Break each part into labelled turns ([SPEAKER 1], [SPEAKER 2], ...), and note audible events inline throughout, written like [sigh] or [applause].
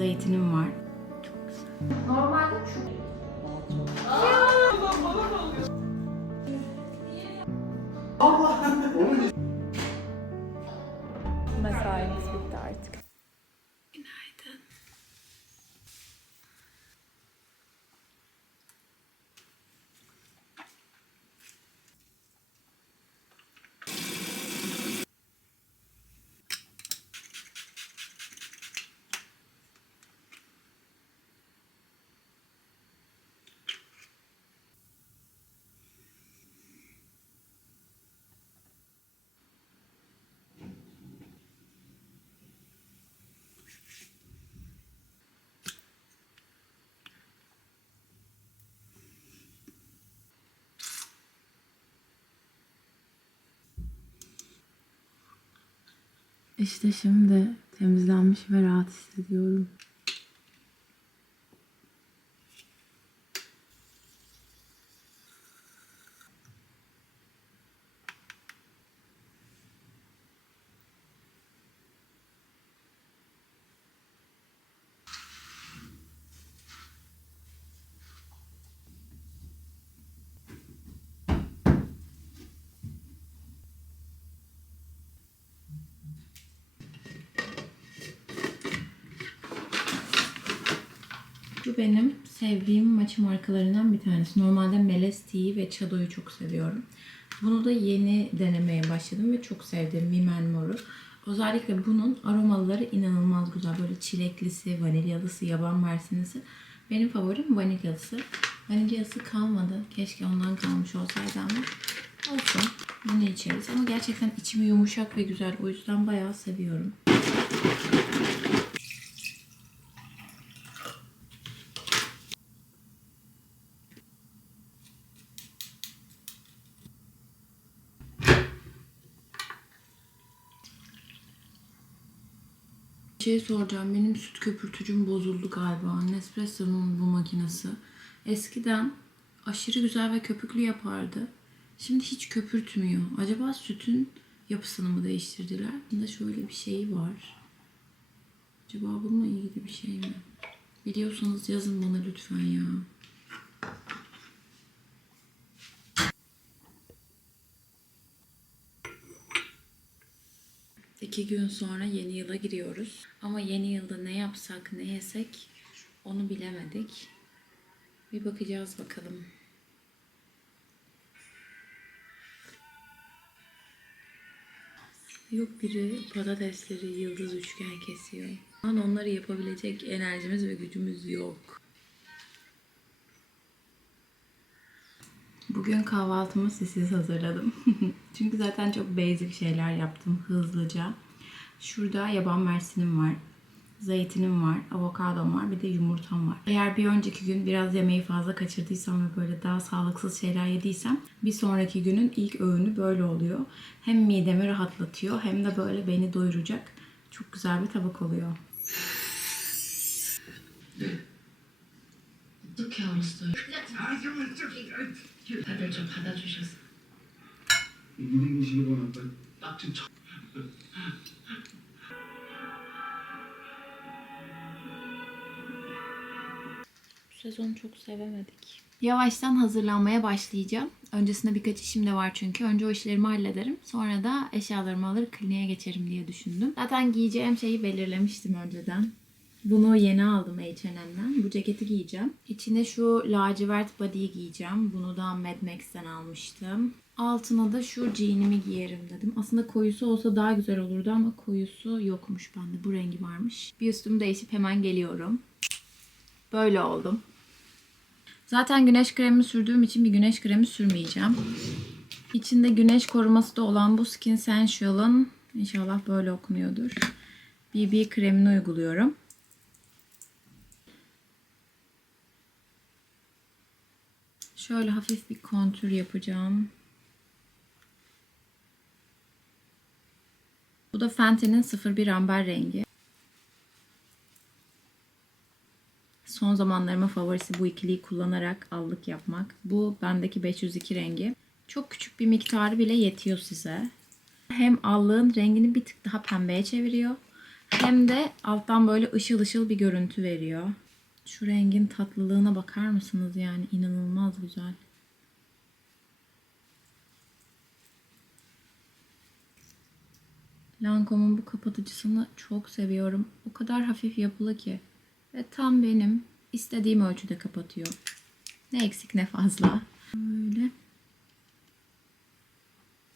[SPEAKER 1] Zeytinim var.
[SPEAKER 2] Normalde şu.
[SPEAKER 3] Mesaimiz bitti artık.
[SPEAKER 1] Günaydın. İşte şimdi temizlenmiş ve rahat hissediyorum. Benim sevdiğim maçı markalarından bir tanesi. Normalde Melez Tea'yi ve Chado'yu çok seviyorum. Bunu da yeni denemeye başladım ve çok sevdim Mimen Mor'u. Özellikle bunun aromaları inanılmaz güzel. Böyle çileklisi, vanilyalısı, yaban mersinisi. Benim favorim vanilyalısı. Vanilyası kalmadı. Keşke ondan kalmış olsaydı ama olsun. Bunu içeriz. Ama gerçekten içimi yumuşak ve güzel. O yüzden bayağı seviyorum. Şey soracağım. Benim süt köpürtücüm bozuldu galiba. Nespresso'nun bu makinesi. Eskiden aşırı güzel ve köpüklü yapardı. Şimdi hiç köpürtmüyor. Acaba sütün yapısını mı değiştirdiler? Bunda şöyle bir şey var. Acaba bununla ilgili bir şey mi? Biliyorsanız yazın bana lütfen ya. İki gün sonra yeni yıla giriyoruz. Ama yeni yılda ne yapsak, ne yesek onu bilemedik. Bir bakacağız bakalım. Yok biri patatesleri yıldız üçgen kesiyor. Ama onları yapabilecek enerjimiz ve gücümüz yok. Bugün kahvaltımı sessiz hazırladım. [laughs] Çünkü zaten çok basic şeyler yaptım hızlıca. Şurada yaban mersinim var. Zeytinim var, avokadom var, bir de yumurtam var. Eğer bir önceki gün biraz yemeği fazla kaçırdıysam ve böyle daha sağlıksız şeyler yediysem bir sonraki günün ilk öğünü böyle oluyor. Hem midemi rahatlatıyor hem de böyle beni doyuracak çok güzel bir tabak oluyor.
[SPEAKER 4] 어떻게 알았어요? 다들 좀 받아주셨어.
[SPEAKER 5] 유리인식이고 나니까 딱 지금 첫
[SPEAKER 1] Bu sezonu çok sevemedik. Yavaştan hazırlanmaya başlayacağım. Öncesinde birkaç işim de var çünkü. Önce o işlerimi hallederim. Sonra da eşyalarımı alır kliniğe geçerim diye düşündüm. Zaten giyeceğim şeyi belirlemiştim önceden. Bunu yeni aldım H&M'den. Bu ceketi giyeceğim. İçine şu lacivert body'yi giyeceğim. Bunu da Mad Max'ten almıştım. Altına da şu jeanimi giyerim dedim. Aslında koyusu olsa daha güzel olurdu ama koyusu yokmuş bende. Bu rengi varmış. Bir üstümü değişip hemen geliyorum. Böyle oldum. Zaten güneş kremi sürdüğüm için bir güneş kremi sürmeyeceğim. İçinde güneş koruması da olan bu Skin Sensual'ın inşallah böyle okunuyordur. BB kremini uyguluyorum. Şöyle hafif bir kontür yapacağım. Bu da Fenty'nin 01 amber rengi. Son zamanlarımın favorisi bu ikiliyi kullanarak allık yapmak. Bu bendeki 502 rengi. Çok küçük bir miktarı bile yetiyor size. Hem allığın rengini bir tık daha pembeye çeviriyor. Hem de alttan böyle ışıl ışıl bir görüntü veriyor. Şu rengin tatlılığına bakar mısınız yani inanılmaz güzel. Lancome'un bu kapatıcısını çok seviyorum. O kadar hafif yapılı ki. Ve tam benim istediğim ölçüde kapatıyor. Ne eksik ne fazla. Böyle.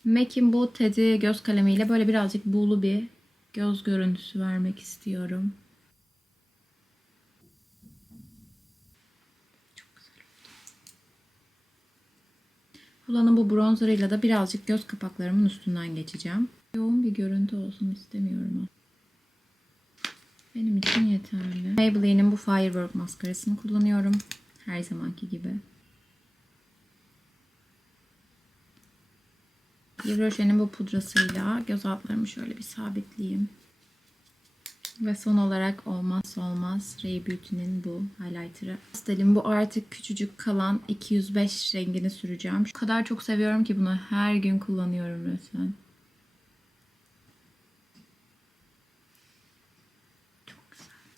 [SPEAKER 1] MAC'in bu Teddy göz kalemiyle böyle birazcık buğulu bir göz görüntüsü vermek istiyorum. Çok güzel oldu. Hula'nın bu bronzerıyla da birazcık göz kapaklarımın üstünden geçeceğim. Yoğun bir görüntü olsun istemiyorum. Benim için yeterli. Maybelline'in bu Firework maskarasını kullanıyorum. Her zamanki gibi. Yves Rocher'in bu pudrasıyla göz altlarımı şöyle bir sabitleyeyim. Ve son olarak olmazsa olmaz Ray Beauty'nin bu highlighter'ı. Pastelin bu artık küçücük kalan 205 rengini süreceğim. O kadar çok seviyorum ki bunu her gün kullanıyorum resmen.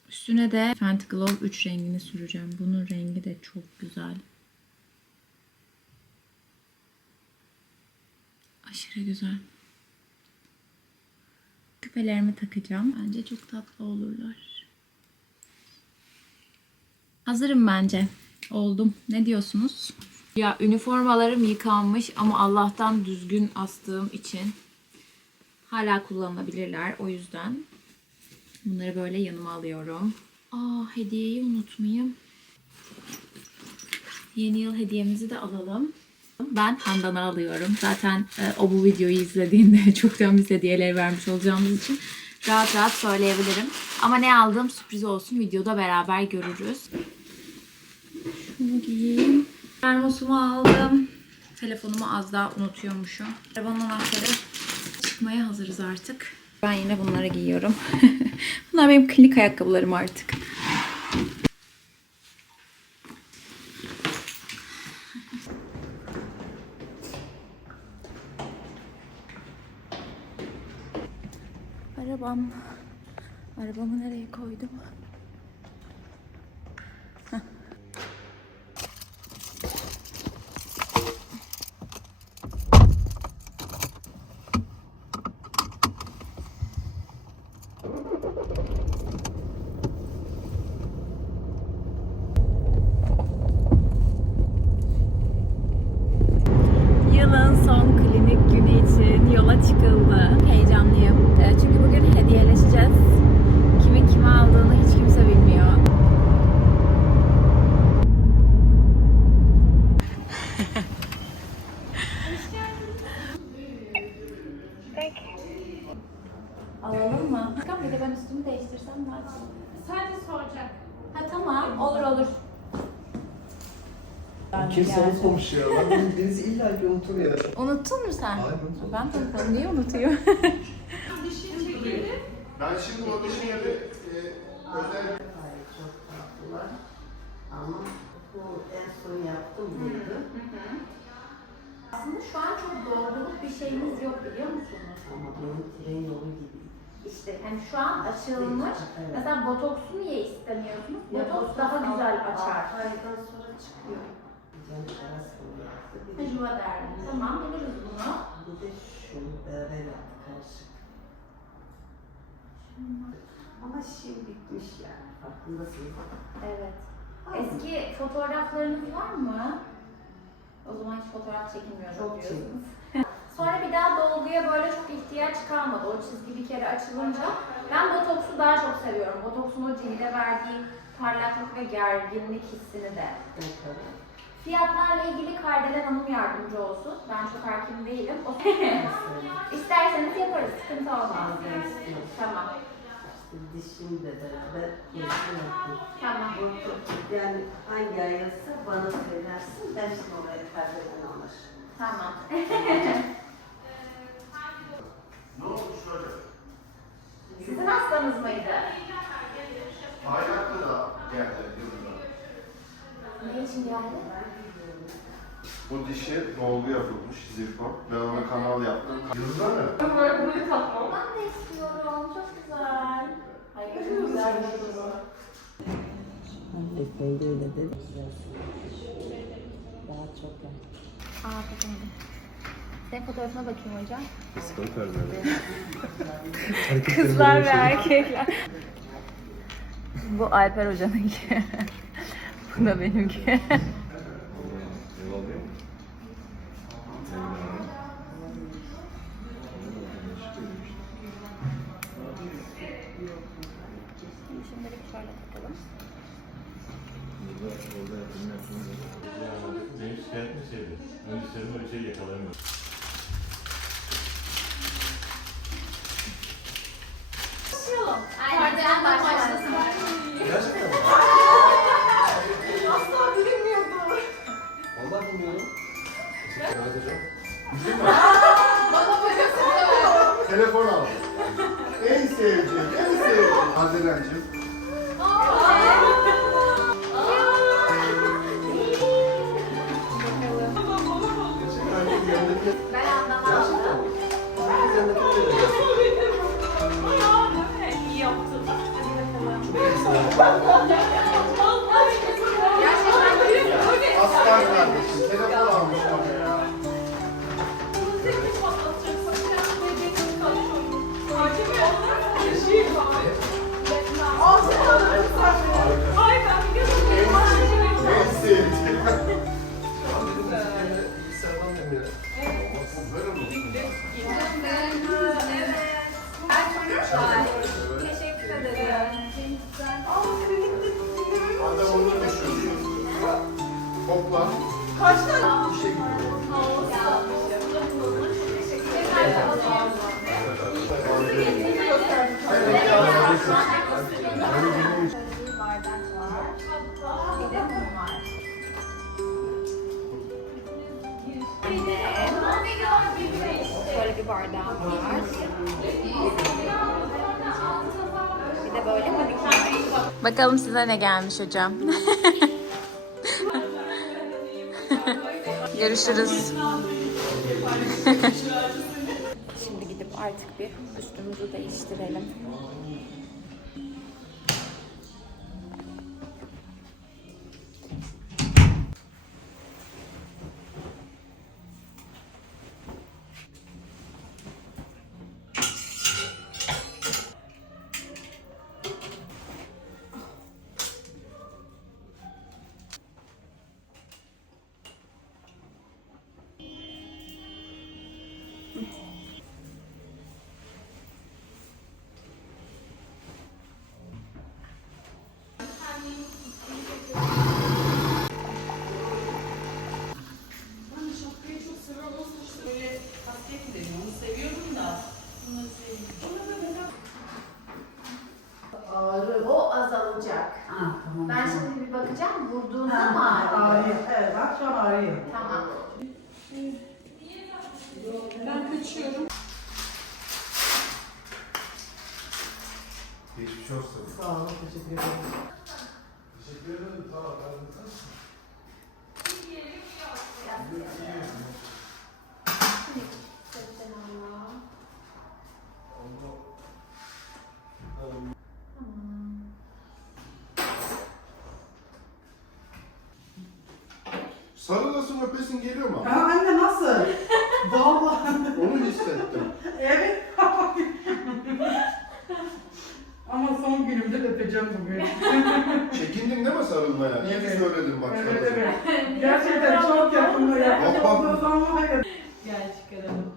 [SPEAKER 1] Üstüne de Fenty Glow 3 rengini süreceğim. Bunun rengi de çok güzel. Aşırı güzel. Küpelerimi takacağım. Bence çok tatlı olurlar. Hazırım bence. Oldum. Ne diyorsunuz? Ya üniformalarım yıkanmış ama Allah'tan düzgün astığım için hala kullanılabilirler. O yüzden bunları böyle yanıma alıyorum. Aa hediyeyi unutmayayım. Yeni yıl hediyemizi de alalım. Ben Handan'a alıyorum. Zaten e, o bu videoyu izlediğinde [laughs] çoktan biz hediyeler vermiş olacağımız için rahat rahat söyleyebilirim. Ama ne aldığım sürpriz olsun. Videoda beraber görürüz. Şunu giyeyim. Termosumu aldım. Telefonumu az daha unutuyormuşum. Arabanın anahtarı. Çıkmaya hazırız artık. Ben yine bunları giyiyorum. [laughs] Bunlar benim klinik ayakkabılarım artık. Arabam. Arabamı nereye koydum? Alalım mı? Hakan bir de ben üstümü değiştirsem daha
[SPEAKER 2] Sadece soracak.
[SPEAKER 1] Ha tamam olur olur.
[SPEAKER 5] Kimse unutmamış ya. Ben Deniz illa ki unutur ya.
[SPEAKER 1] Unuttun mu sen?
[SPEAKER 5] Hayır, unutmadım.
[SPEAKER 1] Ben de unutmadım. Niye unutuyor?
[SPEAKER 6] Ben şimdi o dışarıda e, özel
[SPEAKER 7] çok tatlılar. Ama bu en son yaptım buydu.
[SPEAKER 2] Aslında şu an çok dolguluk bir şeyimiz yok biliyor musunuz?
[SPEAKER 7] Ama benim tren yolu gibi.
[SPEAKER 2] İşte hani şu an açılmış.
[SPEAKER 7] Evet.
[SPEAKER 2] Mesela botoksu niye istemiyorsunuz? Botoks
[SPEAKER 7] botoks
[SPEAKER 2] daha güzel açar.
[SPEAKER 7] altı aydan sonra çıkıyor.
[SPEAKER 2] Tecrübe derdim. Tamam biliriz bunu.
[SPEAKER 7] bir de şunu beraber yaptı karışık. Ama şimdi bitmiş yani. Farkındasınız.
[SPEAKER 2] Evet. Eski fotoğraflarınız var mı? O zaman hiç fotoğraf çekilmiyor
[SPEAKER 7] Çok
[SPEAKER 2] diyorsunuz. [laughs] Sonra bir daha dolguya böyle çok ihtiyaç kalmadı. O çizgi bir kere açılınca. Ben botoksu daha çok seviyorum. Botoksun o cilde verdiği parlaklık ve gerginlik hissini de.
[SPEAKER 7] Evet.
[SPEAKER 2] Fiyatlarla ilgili Kardelen Hanım yardımcı olsun. Ben çok hakim değilim. O [laughs] İsterseniz yaparız. Sıkıntı olmaz. Tamam.
[SPEAKER 7] İşte dişimle beraber kesin yaptım.
[SPEAKER 2] Tamam.
[SPEAKER 7] Bu- Yani hangi ayırsa bana söylersin. Ben şimdi oraya kardelen anlaşırım.
[SPEAKER 2] Tamam. [laughs]
[SPEAKER 6] ne oldu şöyle?
[SPEAKER 2] Sizin hastanız mıydı?
[SPEAKER 6] Ayakta da geldi.
[SPEAKER 2] Ne için geldi?
[SPEAKER 6] Bu dişi dolgu yapılmış, zirkon. Ben ona kanal yaptım. Yıldız mı?
[SPEAKER 2] Ben böyle burayı takmam. Ben de istiyorum. Çok güzel.
[SPEAKER 7] Hayır, çok güzel. Ekmeği de öyle de Daha çok yani.
[SPEAKER 1] Aa, takıldı. Senin fotoğrafına bakayım hocam.
[SPEAKER 6] Kıskanç vermiyor.
[SPEAKER 2] Kızlar ve erkekler. Bu Alper hocanınki. [laughs] Bu da benimki.
[SPEAKER 1] Şöyle takalım.
[SPEAKER 8] Benim şikayetim şeydi. Önce senin bir şey yakalayamıyorum.
[SPEAKER 1] Ben anlamadım.
[SPEAKER 6] Aslan kardeşim.
[SPEAKER 1] Teşekkür ederim.
[SPEAKER 6] Adam onu düşürdü. Hopla.
[SPEAKER 1] Bardak var. Bir de bir bardağım var. Böyle manikür.
[SPEAKER 2] Bakalım size ne gelmiş hocam. [laughs] Görüşürüz. Şimdi gidip artık bir üstümüzü değiştirelim.
[SPEAKER 6] Geçmiş olsun.
[SPEAKER 7] Sağ olun, teşekkür ederim.
[SPEAKER 6] Teşekkür ederim. Sağ ol.
[SPEAKER 5] Ama son günümde öpeceğim bugün. [laughs]
[SPEAKER 6] Çekindin değil mi sarılmaya? İyi ki
[SPEAKER 5] Evet.
[SPEAKER 6] söyledin bak
[SPEAKER 5] evet
[SPEAKER 6] sarılsın.
[SPEAKER 5] evet. [laughs] Gerçekten çok yakında yakın
[SPEAKER 6] Bak, bak.
[SPEAKER 5] olduğu zaman var ya.
[SPEAKER 2] Gel çıkaralım.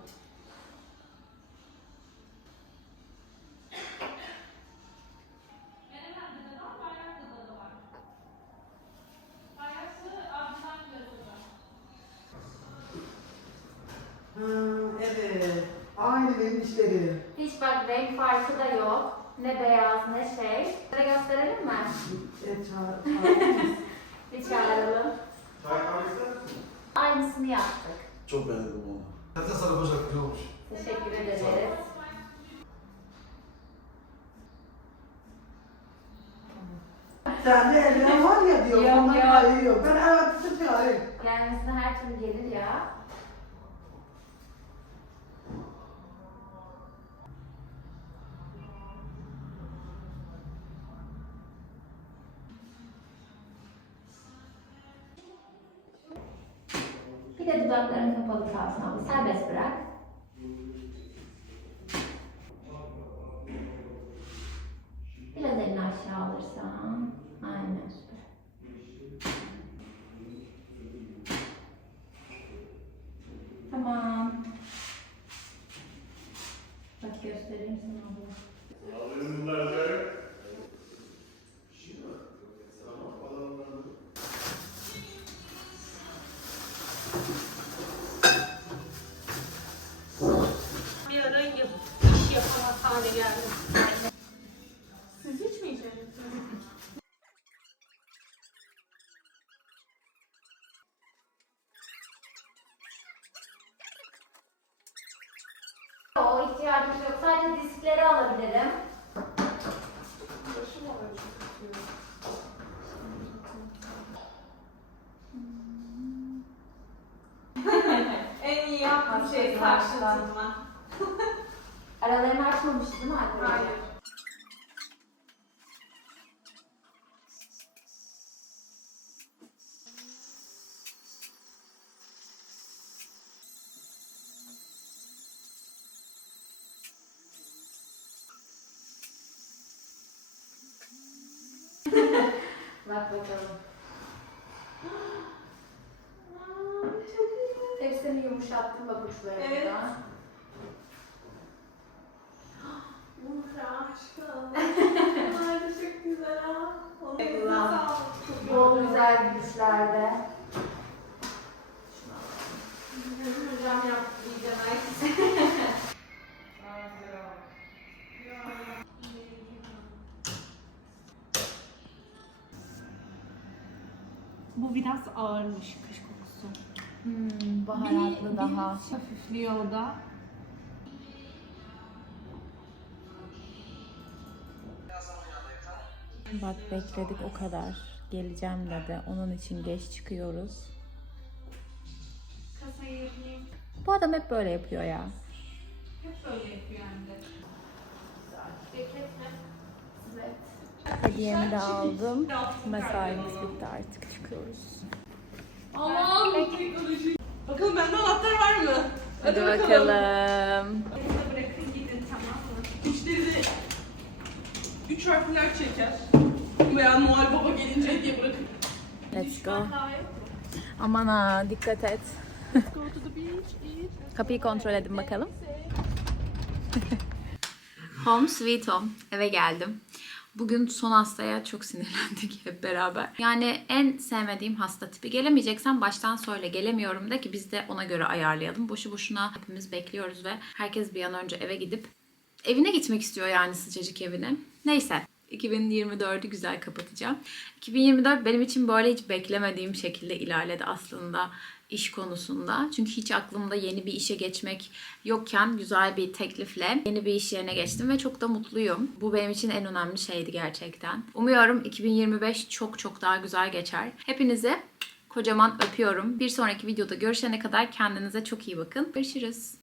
[SPEAKER 5] Ha, evet. Aynı benim işlerim.
[SPEAKER 1] Hiç bak renk farkı da yok. Ne beyaz ne şey. Size gösterelim mi?
[SPEAKER 5] E, çağır, çağır.
[SPEAKER 1] Bir çağıralım.
[SPEAKER 6] Çay kahve ister misin?
[SPEAKER 1] Aynısını yaptık.
[SPEAKER 9] Çok beğendim onu. Zaten sarı bacak güzel olmuş.
[SPEAKER 1] Teşekkür ederiz.
[SPEAKER 5] Sende eldiven var ya diyor.
[SPEAKER 1] Yok,
[SPEAKER 5] ondan
[SPEAKER 1] yok.
[SPEAKER 5] kayıyor. Ben evet çağırayım.
[SPEAKER 1] Gelmesine her türlü gelir ya.
[SPEAKER 2] sabe as? Bak bakalım. [gasps] Hepsini yumuşattım bak uçlarını
[SPEAKER 3] Evet. [gasps] Ultra aşkım. [laughs] Bunlar da çok güzel ha. Onun
[SPEAKER 2] Güzel.
[SPEAKER 3] Çok
[SPEAKER 2] Bol
[SPEAKER 3] güzel.
[SPEAKER 2] güzel
[SPEAKER 3] Bu biraz ağırmış kış kokusu.
[SPEAKER 1] Hmm, baharatlı daha.
[SPEAKER 3] hafifliyor o da.
[SPEAKER 1] Bak bekledik o kadar. Geleceğim dedi. Onun için geç çıkıyoruz. Bu adam hep böyle yapıyor ya.
[SPEAKER 3] Hep böyle yapıyor hem de.
[SPEAKER 2] Bekletme. Evet.
[SPEAKER 1] Hediyemi de aldım. Mesaimiz bitti artık çıkıyoruz.
[SPEAKER 3] Aman teknoloji. Bakalım bende anahtar var mı?
[SPEAKER 1] Hadi bakalım.
[SPEAKER 3] Burada bırakın gidin tamam mı? Müşteri de üç harfler çeker. Veya Noel Baba gelince diye bırakın.
[SPEAKER 1] Let's go. Aman ha dikkat et. Kapıyı kontrol edin bakalım. [laughs] Home sweet home. Eve geldim. Bugün son hastaya çok sinirlendik hep beraber. Yani en sevmediğim hasta tipi. Gelemeyeceksen baştan söyle gelemiyorum de ki biz de ona göre ayarlayalım. Boşu boşuna hepimiz bekliyoruz ve herkes bir an önce eve gidip evine gitmek istiyor yani sıcacık evine. Neyse 2024'ü güzel kapatacağım. 2024 benim için böyle hiç beklemediğim şekilde ilerledi aslında iş konusunda. Çünkü hiç aklımda yeni bir işe geçmek yokken güzel bir teklifle yeni bir iş yerine geçtim ve çok da mutluyum. Bu benim için en önemli şeydi gerçekten. Umuyorum 2025 çok çok daha güzel geçer. Hepinizi kocaman öpüyorum. Bir sonraki videoda görüşene kadar kendinize çok iyi bakın. Görüşürüz.